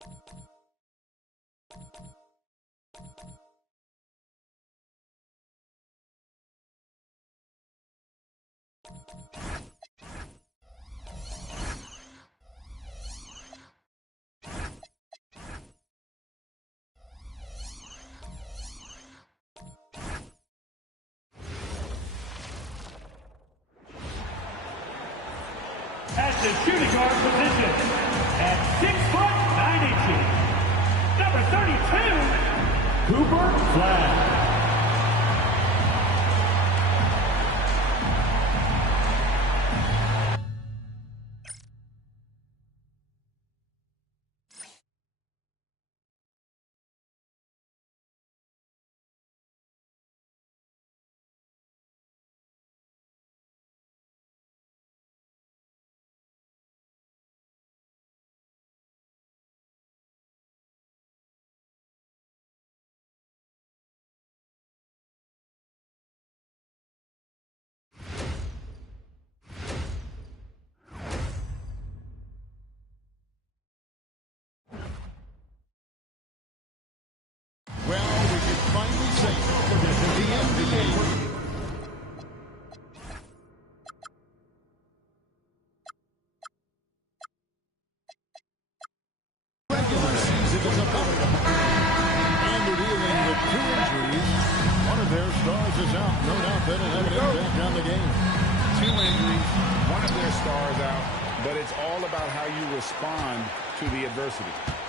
At the shooting guard position, at 6'9" number 32, Cooper Flag.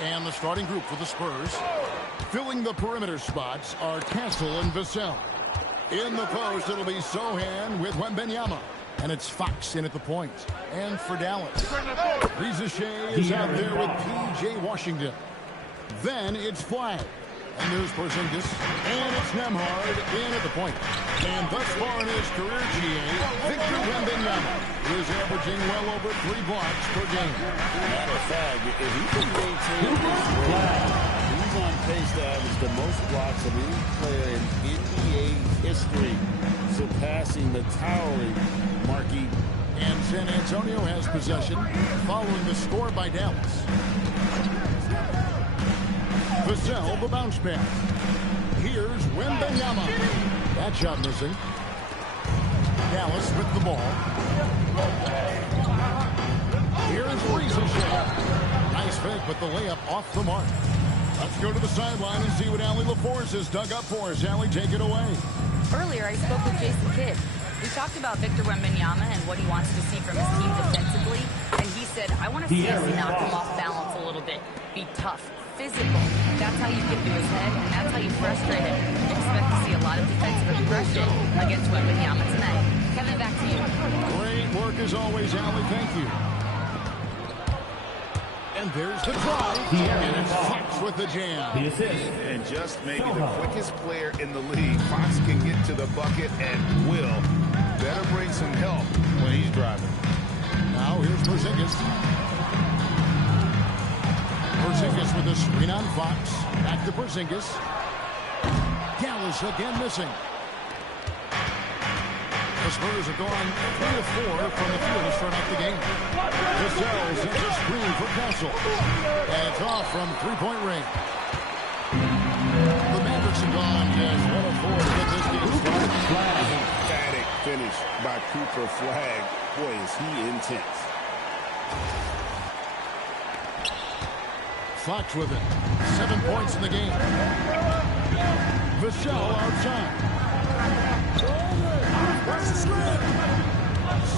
And the starting group for the Spurs, filling the perimeter spots, are Castle and Vassell. In the post, it'll be Sohan with Wembanyama. And it's Fox in at the point. And for Dallas, Riza Shea is out there with P.J. Washington. Then it's Flag. And there's Porzingis. And it's Nembhard in at the point. And thus far in his career, GA, Victor Wembanyama is averaging well over 3 blocks per game. Matter of fact, if he can maintain this rate, he's on pace to average the most blocks of any player in NBA history, surpassing the towering Marquis. And San Antonio has possession following the score by Dallas. Vassell, the bounce pass. Here's Wembanyama. That shot missing. Dallas with the ball. Here's Riza Shea. Nice fake, but the layup off the mark. Let's go to the sideline and see what Allie LaForce has dug up for us. Allie, take it away. Earlier, I spoke with Jason Kidd. We talked about Victor Wembanyama and what he wants to see from his team defensively. And he said, I want to see us knock him off balance a little bit. Be tough, physical. That's how you get to his head, and that's how you frustrate him. Expect to see a lot of defensive aggression against Wembanyama tonight. Kevin, back to you. Great work as always, Allie. Thank you. And there's the drive. And it's Fox with the jam. The assist. And just maybe the quickest player in the league. Fox can get to the bucket and will. Better bring some help when he's driving. Now here's Porzingis. Porzingis with a screen on Fox. Back to Porzingis. Dallas again missing. The Spurs have gone 3 of 4 from the field to start out the game. Vassell sends a screen for Castle. And it's off from three-point range. The Mavericks have gone just 1 of 4 to get this game started. Emphatic finish by Cooper Flag. Boy, is he intense. Fox with it. 7 points in the game. Vassell outside.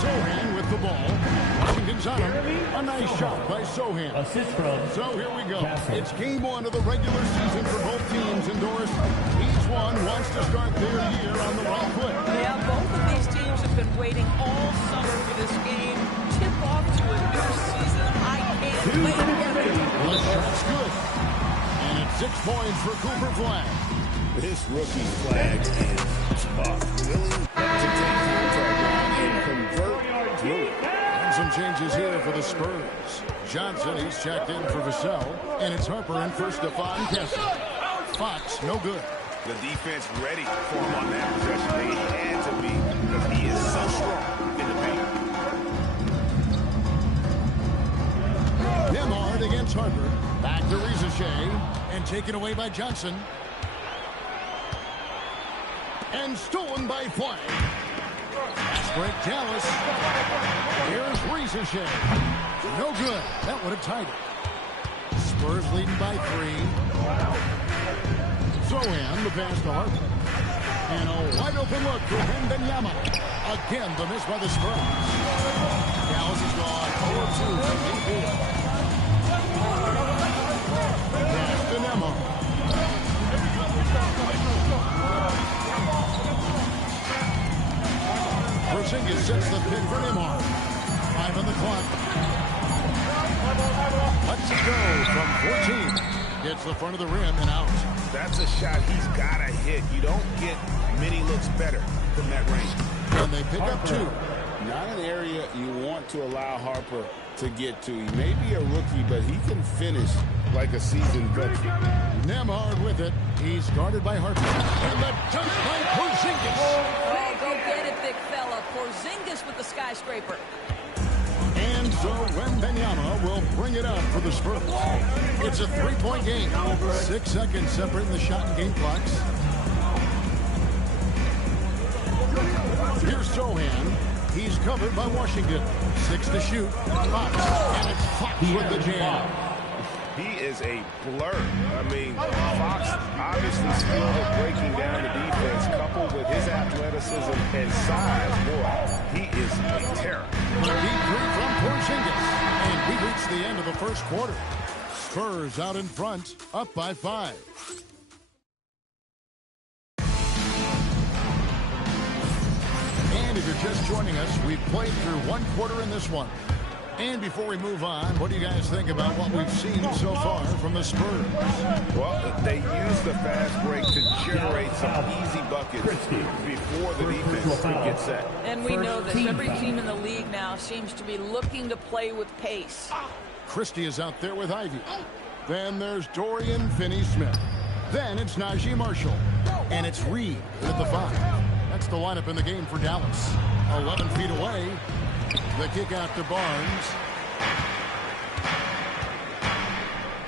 Sohan with the ball. Washington's on him. A nice shot by Sohan. Assist from. So here we go. It's game 1 of the regular season for both teams, endorsed. Each one wants to start their year on the right foot. Yeah, both of these teams have been waiting all summer for this game. Tip off to a new season. I can't wait to get it. Well, that's good. And it's 6 points for Cooper Flag. This rookie Flag is tough. Willing to take contact and convert through it. And some changes here for the Spurs. Johnson, he's checked in for Vassell. And it's Harper in for Stephon Kessel. Fox, no good. The defense ready for him on that possession. They had to be because he is so strong in the paint. Nembhard against Harper. Back to Shea, and taken away by Johnson. And stolen by Flagg. Fast break Dallas. Here's Riza Shea. No good. That would have tied it. Spurs leading by 3. Zohan, the pass to Harper. And a wide open look for Wembanyama. Again, the miss by the Spurs. Dallas is gone 0-2 from deep field. Pass to Nemo. Porzingis sets the pick for Neymar. 5 on the clock. Lets it go from 14. Gets the front of the rim and out. That's a shot he's got to hit. You don't get many looks better from that range. And they pick up 2. Not an area you want to allow Harper to get to. He may be a rookie, but he can finish like a seasoned veteran. Nembhard with it. He's guarded by Harper. And the dunk by Porzingis. Oh, go get it, big fella. Porzingis with the skyscraper. And so Wembanyama will bring it up for the Spurs. It's a 3-point game. 6 seconds separating the shot and game clocks. Here's Zohan. He's covered by Washington. 6 to shoot. Fox. And it's Fox with the jam. He is a blur. I mean, Fox obviously skilled at breaking down the defense, coupled with his athleticism and size. Boy, he is a terror. The deep 3 from Porzingis. And we reach the end of the first quarter. Spurs out in front, up by 5. And if you're just joining us, we've played through 1 quarter in this one. And before we move on, what do you guys think about what we've seen so far from the Spurs? Well, they use the fast break to generate some easy buckets before the defense can get set. And we know this. Every team in the league now seems to be looking to play with pace. Christie is out there with Ivy. Then there's Dorian Finney-Smith. Then it's Najee Marshall. And it's Reed at the 5. That's the lineup in the game for Dallas. 11 feet away. The kick out to Barnes.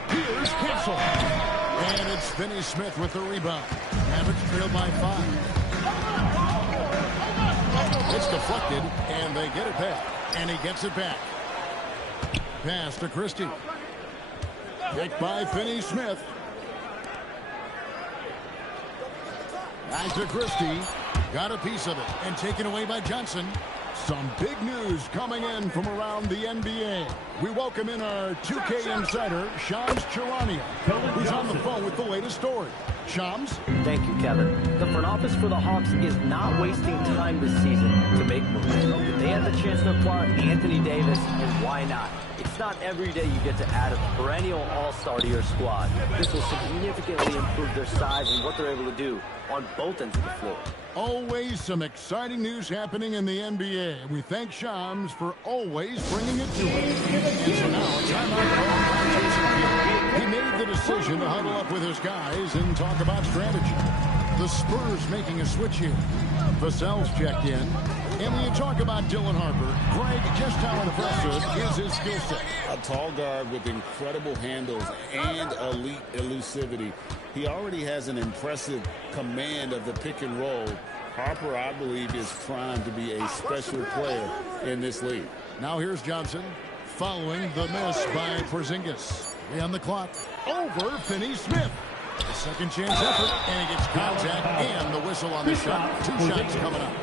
Here's Castle. And it's Finney-Smith with the rebound. Mavericks trailed by 5. It's deflected, and they get it back. And he gets it back. Pass to Christie. Picked by Finney-Smith. Back to Christie. Got a piece of it, and taken away by Johnson. Some big news coming in from around the NBA. We welcome in our 2K insider, Shams Charania, who's on the phone with the latest story. Shams? Thank you, Kevin. The front office for the Hawks is not wasting time this season to make moves. They had the chance to acquire Anthony Davis, and why not? It's not every day you get to add a perennial all-star to your squad. This will significantly improve their size and what they're able to do on both ends of the floor. Always some exciting news happening in the NBA. We thank Shams for always bringing it to us. And so now, timeout called by Jason Kidd. He made the decision to huddle up with his guys and talk about strategy. The Spurs making a switch here. Vassell's checked in. And when you talk about Dylan Harper, Greg, just how impressive is his skill set? A tall guard with incredible handles and elite elusivity. He already has an impressive command of the pick and roll. Harper, I believe, is primed to be a special player in this league. Now here's Johnson following the miss by Porzingis. 3 on the clock. Over Finney-Smith. The second chance effort, and he gets contact and the whistle on the shot. 2 shots coming up.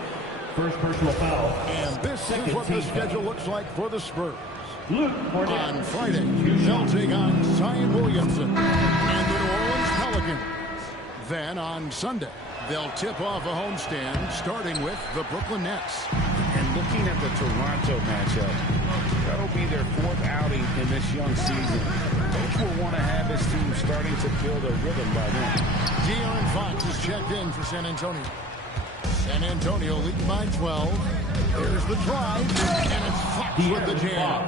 First personal foul. And this is what the schedule looks like for the Spurs. On Friday, they'll take on Zion Williamson and the New Orleans Pelicans. Then on Sunday, they'll tip off a homestand starting with the Brooklyn Nets. And looking at the Toronto matchup, that'll be their 4th outing in this young season. Coach will want to have his team starting to build a rhythm by then. De'Aaron Fox is checked in for San Antonio. San Antonio leading by 12. Here's the drive, and it's Fox with the jam.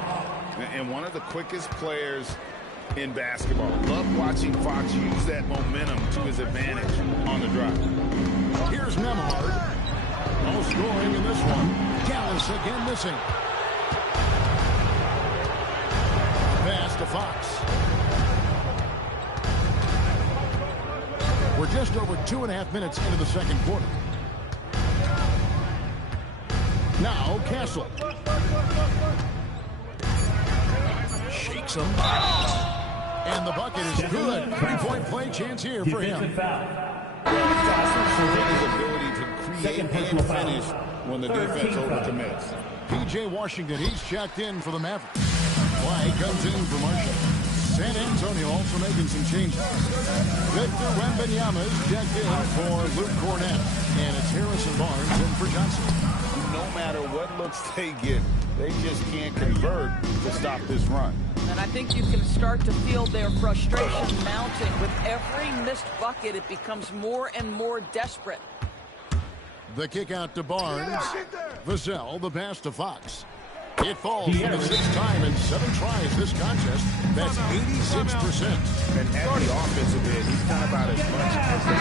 And one of the quickest players in basketball. Love watching Fox use that momentum to his advantage on the drive. Here's Nembhard. No scoring in this one. Dallas again missing. Pass to Fox. We're just over 2.5 minutes into the second quarter. Now, Castle. Shakes him. And the bucket is good. 3-point play chance here for him. His ability to create and finish when the defense overcommits. P.J. Washington, he's checked in for the Mavericks. Flag comes in for Marshall. San Antonio also making some changes. Victor Wembanyama is checked in for Luke Cornett. And it's Harrison Barnes in for Johnson. No matter what looks they get, they just can't convert to stop this run. And I think you can start to feel their frustration mounting. With every missed bucket, it becomes more and more desperate. The kick out to Barnes. Vassell, the pass to Fox. It falls for the 6th time in 7 tries this contest. That's 86%. And at the offensive end, he's done about as much as the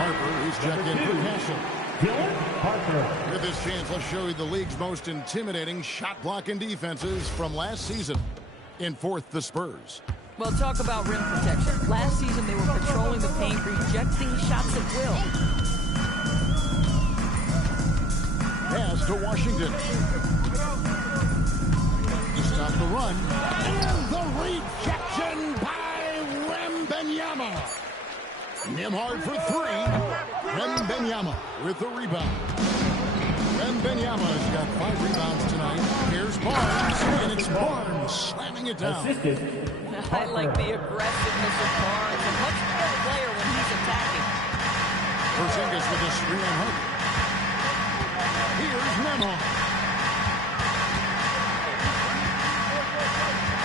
Harper, he's checked in for Castle. Harper. With this chance, let's show you the league's most intimidating shot-blocking defenses from last season. In 4th, the Spurs. Well, talk about rim protection. Last season, they were patrolling the paint, rejecting shots at will. Pass to Washington. He stopped the run. And the rejection by Wembanyama. Nembhard for 3. Wembanyama with the rebound. Wembanyama has got 5 rebounds tonight. Here's Barnes, and it's Barnes slamming it down. I like the aggressiveness of Barnes. A much better player when he's attacking. Porzingis with a screen on Hunt. Here's Nembhard.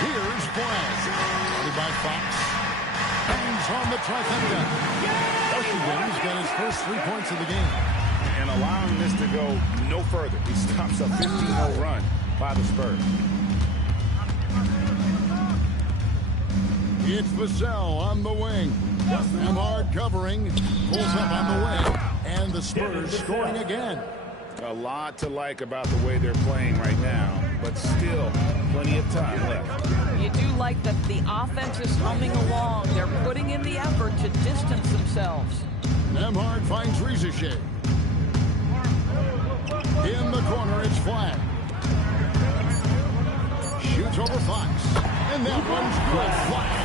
Here's Flag. Headed by Fox. Bangs on the trifecta. Washington's got his first 3 points of the game. And allowing this to go no further. He stops a 15-0 run by the Spurs. It's Vassell on the wing. Nembhard covering. Pulls up on the wing. And the Spurs scoring again. A lot to like about the way they're playing right now, but still plenty of time left. You do like that the offense is humming along. They're putting in the effort to distance themselves. Nembhard finds Riza Shea. In the corner, it's Flag. Shoots over Fox. And that one's good. Flag.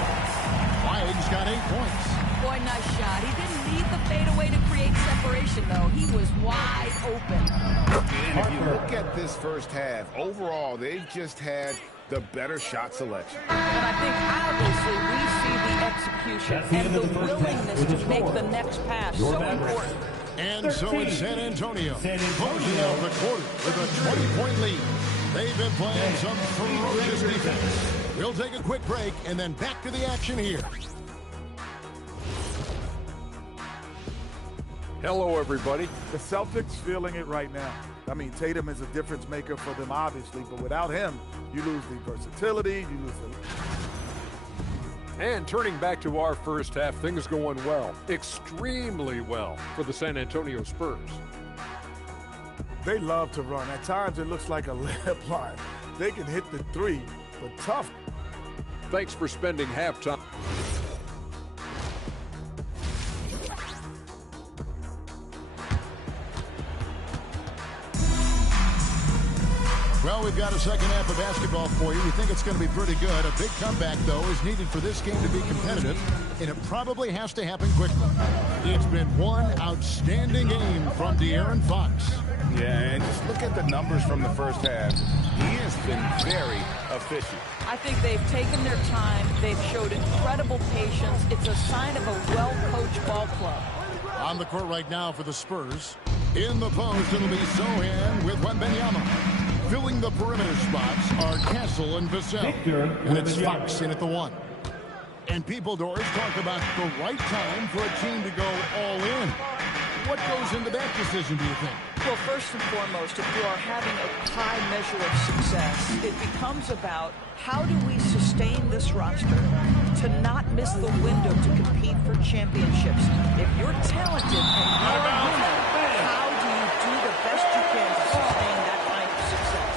Flag's got 8 points. Boy, nice shot. He didn't need the fadeaway to create separation, though. He was wide open. And if you look at this first half, overall, they've just had the better shot selection. And I think, obviously, we see the execution and the willingness to make the next pass so important. And so it's San Antonio closing out the quarter with a 20-point lead. They've been playing some ferocious defense. We'll take a quick break and then back to the action here. Hello, everybody. The Celtics feeling it right now. I mean, Tatum is a difference maker for them, obviously, but without him, you lose the versatility, you lose the... And turning back to our first half, things going well, extremely well for the San Antonio Spurs. They love to run. At times, it looks like a layup line. They can hit the 3, but tough. Thanks for spending halftime. Well, we've got a second half of basketball for you. We think it's going to be pretty good. A big comeback, though, is needed for this game to be competitive, and it probably has to happen quickly. It's been one outstanding game from De'Aaron Fox. Yeah, and just look at the numbers from the first half. He has been very efficient. I think they've taken their time. They've showed incredible patience. It's a sign of a well-coached ball club. On the court right now for the Spurs. In the post, it'll be Sohan with Wembanyama. Filling the perimeter spots are Castle and Vassell. And it's Fox in at the 1. And people, Doris, talk about the right time for a team to go all in. What goes into that decision, do you think? Well, first and foremost, if you are having a high measure of success, it becomes about how do we sustain this roster to not miss the window to compete for championships. If you're talented and you're winning, how do you do the best you can to sustain that kind of success?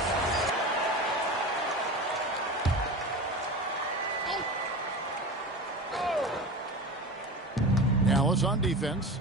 Dallas on defense.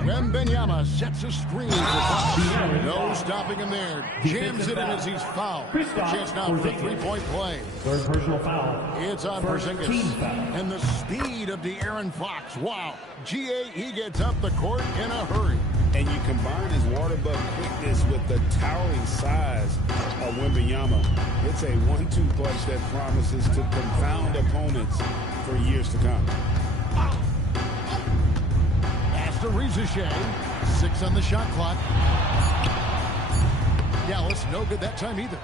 Wembanyama sets a screen for Fox. No stopping him there. Jams it in as he's fouled. Chance now for a three-point play. Third personal foul. It's on Porzingis. And the speed of De'Aaron Fox. Wow. He gets up the court in a hurry. And you combine his water butt quickness with the towering size of Wembanyama. It's a 1-2 punch that promises to confound opponents for years to come. To Riza Shea. 6 on the shot clock. Dallas no good that time either.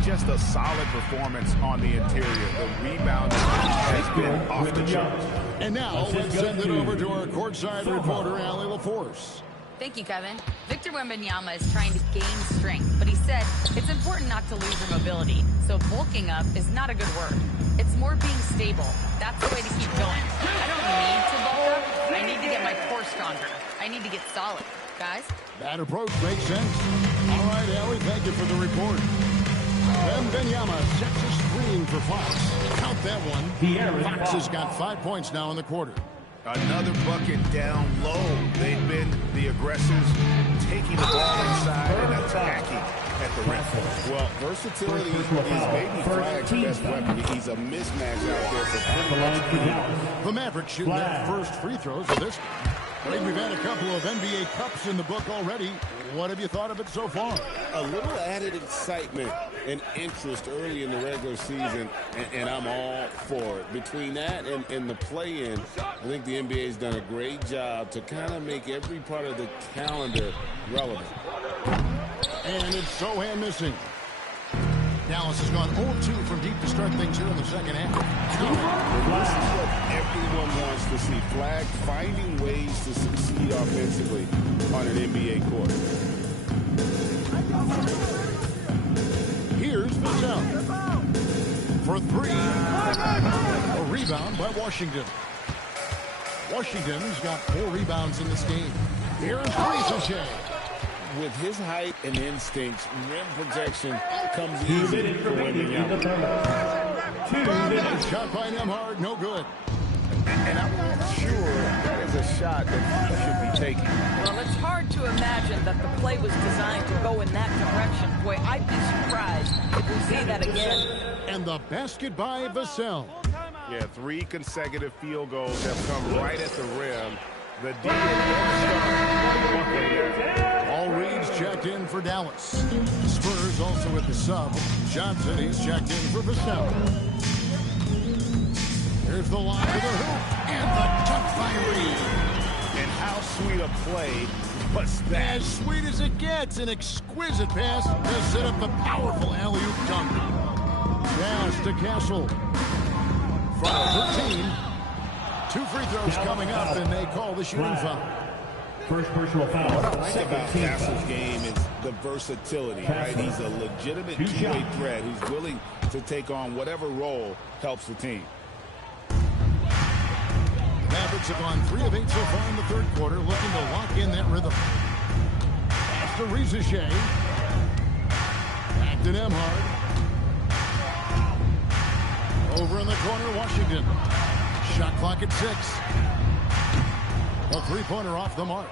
Just a solid performance on the interior. The rebound has been off the charts. And now let's send it over to our courtside reporter, Allie LaForce. Thank you, Kevin. Victor Wembanyama is trying to gain strength, but he said it's important not to lose your mobility. So bulking up is not a good word. It's more being stable. That's the way to keep going. I don't need to bulk up. I need to get my core stronger. I need to get solid. Guys? That approach makes sense. All right, Allie, thank you for the report. Wembanyama sets a screen for Fox. Count that one. Fox has got 5 points now in the quarter. Another bucket down low. They've been the aggressors, taking the ball inside and attacking at the rim. Well, versatility is maybe Flag's best weapon. He's a mismatch out there for pretty much. The Mavericks shooting their first free throws of this. Greg, we've had a couple of NBA Cups in the book already. What have you thought of it so far? A little added excitement and interest early in the regular season, and I'm all for it. Between that and the play-in, I think the NBA has done a great job to kind of make every part of the calendar relevant. And it's Sohan missing. Dallas has gone 0-2 from deep to start things here in the second half. This is what everyone wants to see. Flag finding ways to succeed offensively on an NBA court. Here's Vassell. For 3. A rebound by Washington. Washington's got 4 rebounds in this game. Here's Riza Shea. With his height and instincts, rim protection comes easy for Wembanyama. Shot by Nemhard, no good. And I'm not sure that is a shot that he should be taking. Well, it's hard to imagine that the play was designed to go in that direction. Boy, I'd be surprised if we see that again. And the basket by Vassell. Yeah, 3 consecutive field goals have come right at the rim. The D All Reed's checked in for Dallas. Spurs also with the sub. Johnson, he's checked in for Vassell. Here's the line to the hoop. And the dunk by Reed. And how sweet a play was that? As sweet as it gets. An exquisite pass to set up the powerful alley-oop dunk. Pass to Castle. Foul 13. 2 free throws coming up, and they call the shooting foul. First personal foul. What I like about Castle's game is the versatility, right? He's a legitimate two-way threat who's willing to take on whatever role helps the team. The Mavericks have gone 3 of 8 so far in the third quarter, looking to lock in that rhythm. That's to Riza Shea. Back to Nemhard. Over in the corner, Washington. Shot clock at 6. A three-pointer off the mark.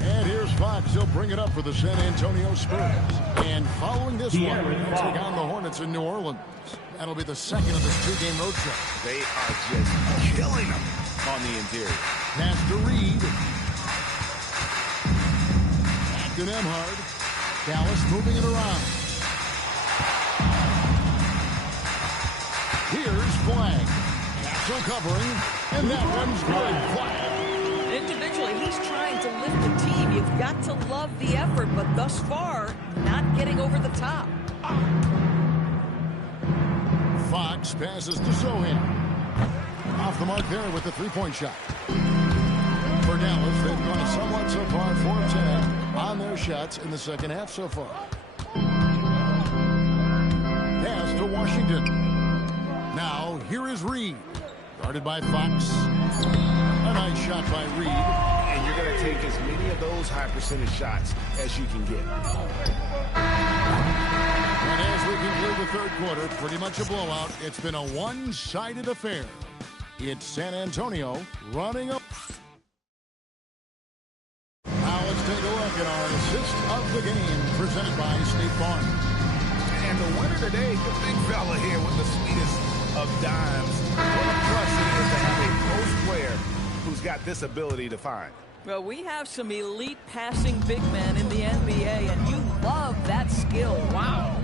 And here's Fox. He'll bring it up for the San Antonio Spurs. And following this one, they'll take on the Hornets in New Orleans. That'll be the second of this 2-game road trip. They are just killing them on the interior. Pass to Reed. Back to Nemhard. Dallas moving it around. Here's Flag. Castle covering. And that one's good. Flag. Individually, he's trying to lift the team. You've got to love the effort, but thus far, not getting over the top. Fox passes to Sohan. Off the mark there with the three-point shot. For Dallas, they've gone somewhat so far 4 of 10 on their shots in the second half so far. Pass to Washington. Now, here is Reed. Guarded by Fox. A nice shot by Reed. And you're going to take as many of those high-percentage shots as you can get. And as we conclude the third quarter, pretty much a blowout. It's been a one-sided affair. It's San Antonio running up. Now let's take a look at our assist of the game presented by State Farm. And the winner today, the big fella here with the sweetest of dimes. What a plus it is to have a post player who's got this ability to find. Well, we have some elite passing big men in the NBA, and you love that skill. Wow.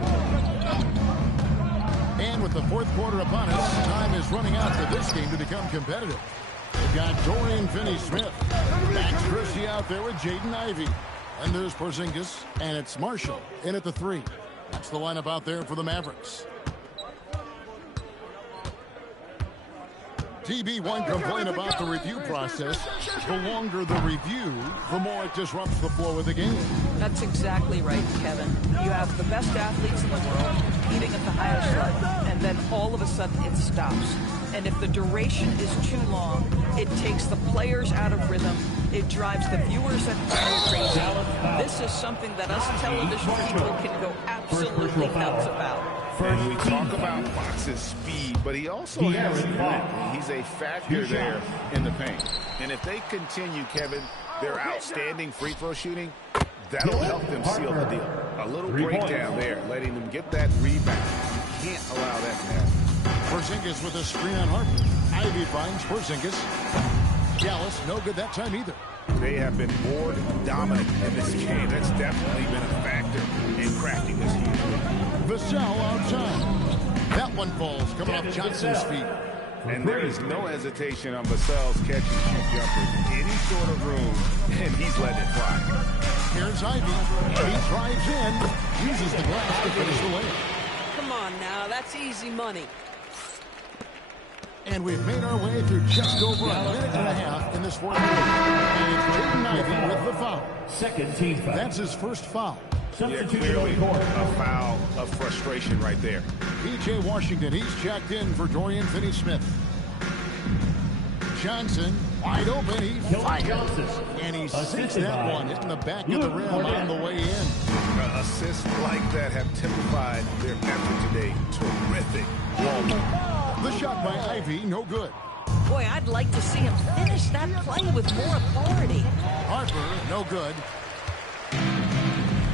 And with the fourth quarter upon us, time is running out for this game to become competitive. We've got Dorian Finney-Smith, Max Christie out there with Jaden Ivey. And there's Porzingis, and it's Marshall in at the 3. That's the lineup out there for the Mavericks. TB one complaint about the review process. The longer the review, the more it disrupts the flow of the game. That's exactly right, Kevin. You have the best athletes in the world competing at the highest level, and then all of a sudden it stops. And if the duration is too long, it takes the players out of rhythm. It drives the viewers at home crazy. This is something that us television people can go absolutely nuts about. And we talk about Fox's speed, but he also has length. He's a factor there in the paint. And if they continue, Kevin, their outstanding free throw shooting, that'll help them seal the deal. A little breakdown there, letting them get that rebound. You can't allow that to happen. Porzingis with a screen on Harper. Ivy finds Porzingis. Dallas, no good that time either. They have been board dominant in this game. That's definitely been a factor in cracking this game. Vassell outside. That one falls, coming off Johnson's feet. And there is no hesitation on Vassell's catch-and-shoot jumper. Any sort of room, and he's letting it fly. Here's Ivy. He drives in, uses the glass to finish the layup. Come on now, that's easy money. And we've made our way through just over a minute and a half in this fourth quarter. And it's Jaden Ivey with the foul. Second team foul. That's his first foul. Yeah, clearly a foul of frustration right there. P.J. Washington, he's checked in for Dorian Finney-Smith. Johnson, wide open, he fires. And he sinks that one, hitting the back of the rim on the way in. Assists like that have typified their effort today. Terrific. The shot by Ivy, no good. Boy, I'd like to see him finish that play with more authority. Harper, no good.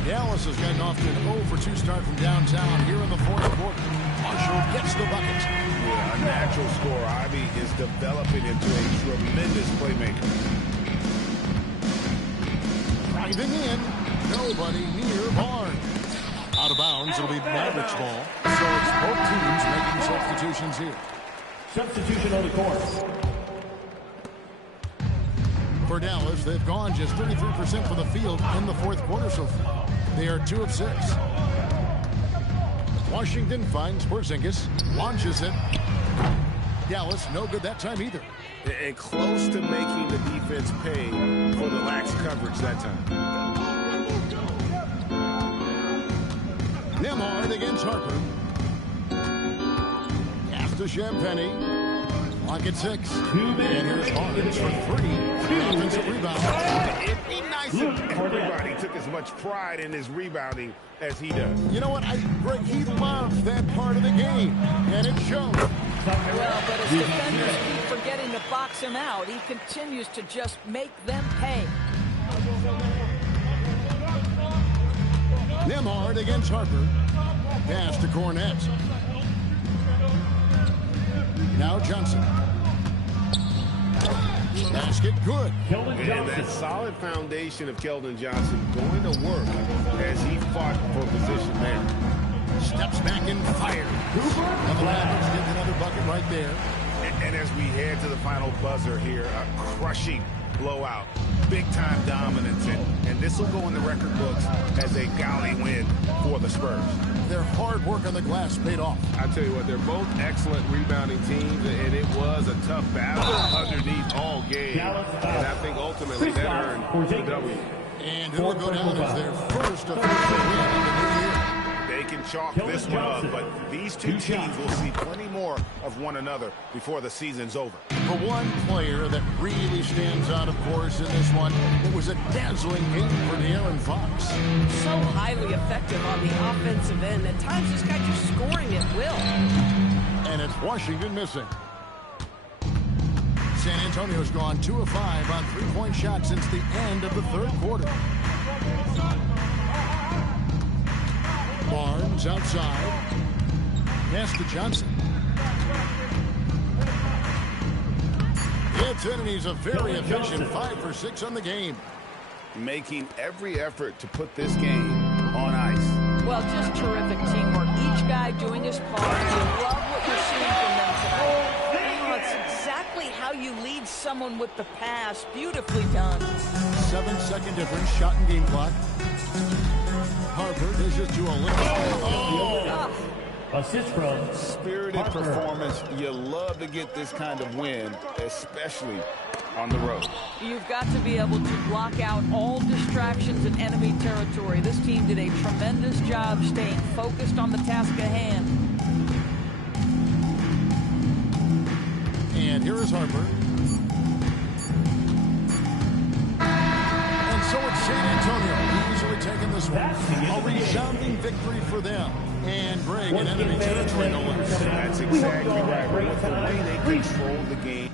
Dallas has gotten off to an 0-for-2 start from downtown here in the fourth quarter. Marshall gets the bucket. Yeah, a natural scorer. Ivy is developing into a tremendous playmaker. Driving in, nobody near Barnes. Out of bounds, it'll be Mavericks ball. So it's both teams making substitutions here. Substitution on the court. For Dallas, they've gone just 33% from the field in the fourth quarter so far. They are 2 of 6. Washington finds Porzingis, launches it. Dallas, no good that time either. And close to making the defense pay for the lax coverage that time. Nembhard against Harper. Pass to Champagnie. Lock at 6. And here's Barnes for 3. Offensive rebound. It'd be nice if everybody took as much pride in his rebounding as he does. You know what, Greg, he loves that part of the game, and it shows. Well, but as defenders keep forgetting to box him out, he continues to just make them pay. Nembhard against Harper. Pass to Cornette. Now Johnson. Basket good. And that solid foundation of Keldon Johnson going to work as he fought for position there. Steps back and fires. And the Mavericks get another bucket right there. And as we head to the final buzzer here, a crushing blowout. Big-time dominance. And this will go in the record books as a gaudy win for the Spurs. Their hard work on the glass paid off. I tell you what, they're both excellent rebounding teams, and it was a tough battle underneath all game. And I think ultimately that earned the W. And it'll go down as their first official win of the new year. They can chalk this one up, but these two teams will see plenty more of one another before the season's over. The one player that really stands out, of course, in this one, it was a dazzling game for De'Aaron Fox. So highly effective on the offensive end. At times, this guy just scoring at will. And it's Washington missing. San Antonio's gone 2 of 5 on three-point shots since the end of the third quarter. Barnes outside. Pass to Johnson. Gets it, and he's a very efficient 5 for 6 on the game. Making every effort to put this game on ice. Well, just terrific teamwork. Each guy doing his part. You love what you're seeing from them today. Oh, it's exactly how you lead someone with the pass. Beautifully done. 7-second difference, shot and game clock. Harper dishes to a limit. Assist from Spirited Harper. performance. You love to get this kind of win, especially on the road. You've got to be able to block out all distractions in enemy territory. This team did a tremendous job staying focused on the task at hand. And here is Harper. And so it's San Antonio easily taking this one. A resounding victory for them. And Greg in enemy territory, no less. That's exactly right. With the way they control the game.